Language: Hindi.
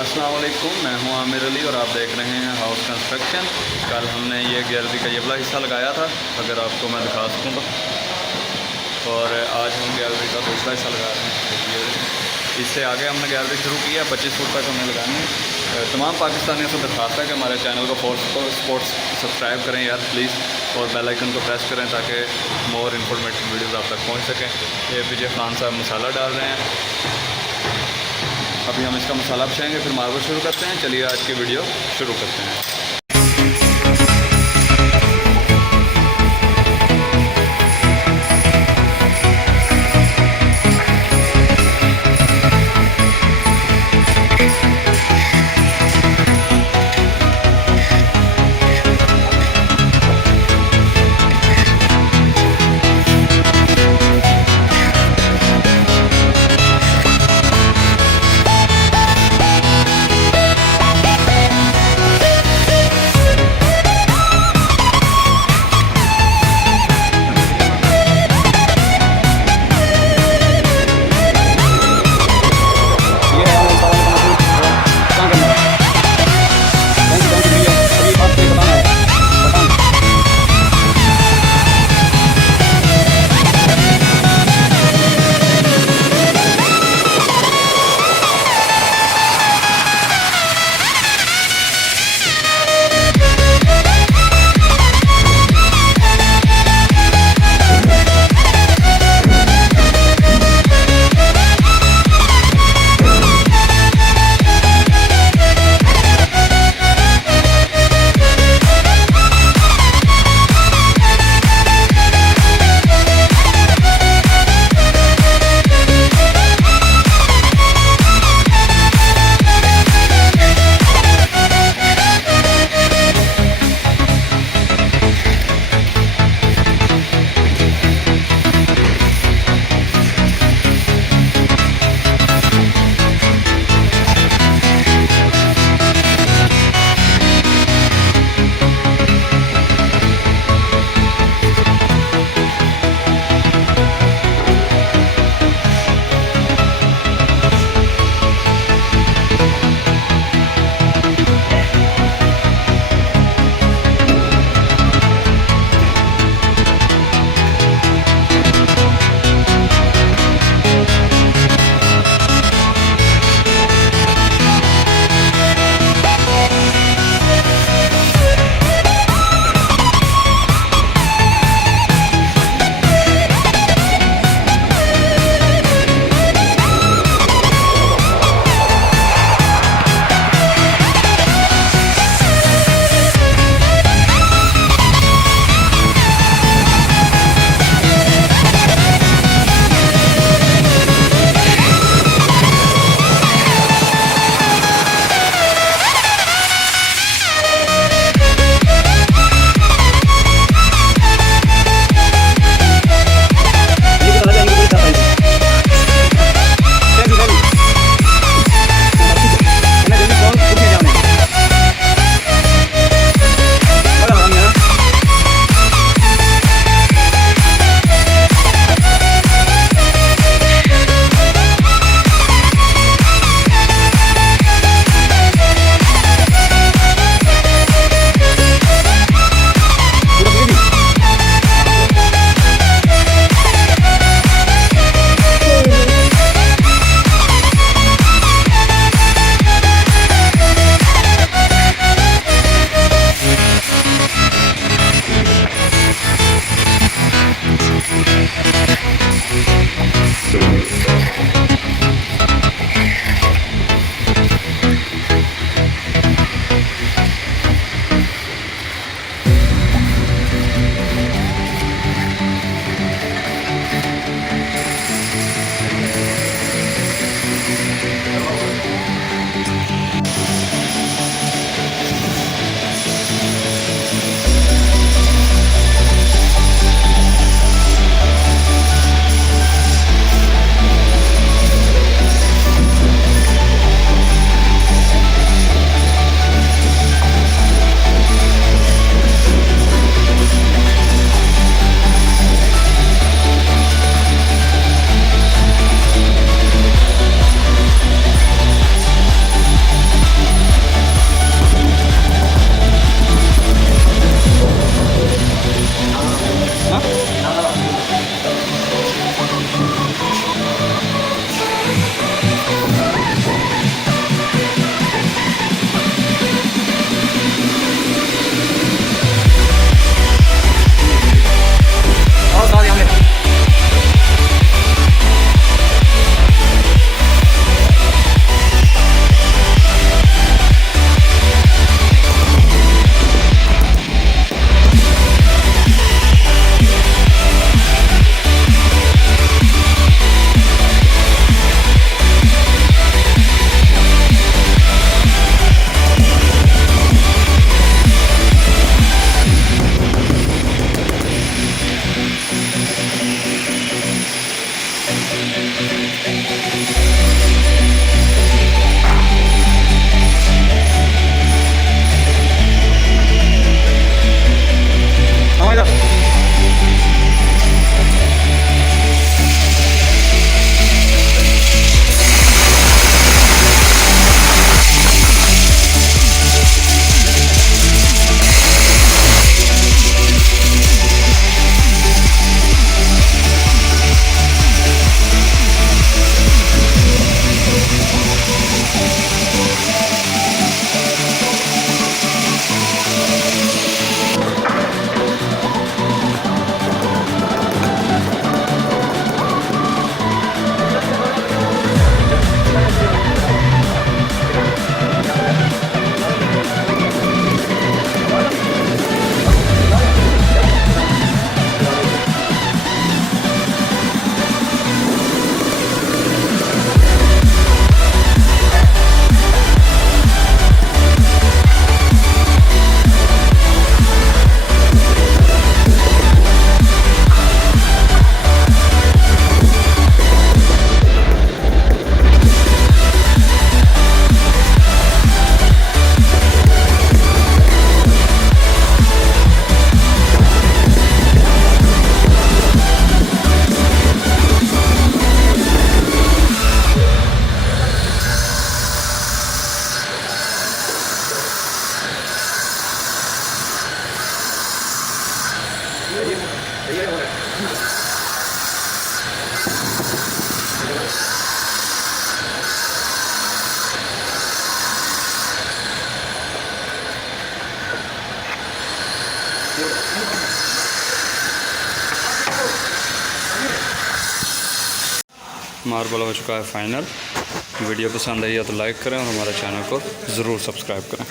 अस्सलाम वालेकुम, मैं हूं आमिर अली और आप देख रहे हैं हाउस कंस्ट्रक्शन। कल हमने ये गैलरी का ये वाला हिस्सा लगाया था, अगर आपको मैं दिखा सकूं तो। और आज हम गैलरी का दूसरा हिस्सा लगा रहे हैं। इससे आगे हमने गैलरी शुरू की है, 25 फुट तक हमने लगानी है। तमाम पाकिस्तानियों से दरख्वास्त है कि हमारे चैनल को स्पोर्ट्स सब्सक्राइब करें यार प्लीज़, और बेल आइकन को प्रेस करें ताकि मोर इन्फॉर्मेटिव वीडियोज़ आप तक पहुँच सकें। ये पीछे खान साहब मसाला डाल रहे हैं। अभी हम इसका मसाला बिछाएंगे, फिर मार्बल शुरू करते हैं। चलिए आज की वीडियो शुरू करते हैं। मार्बल हो चुका है फाइनल। वीडियो पसंद आई है तो लाइक करें और हमारे चैनल को ज़रूर सब्सक्राइब करें।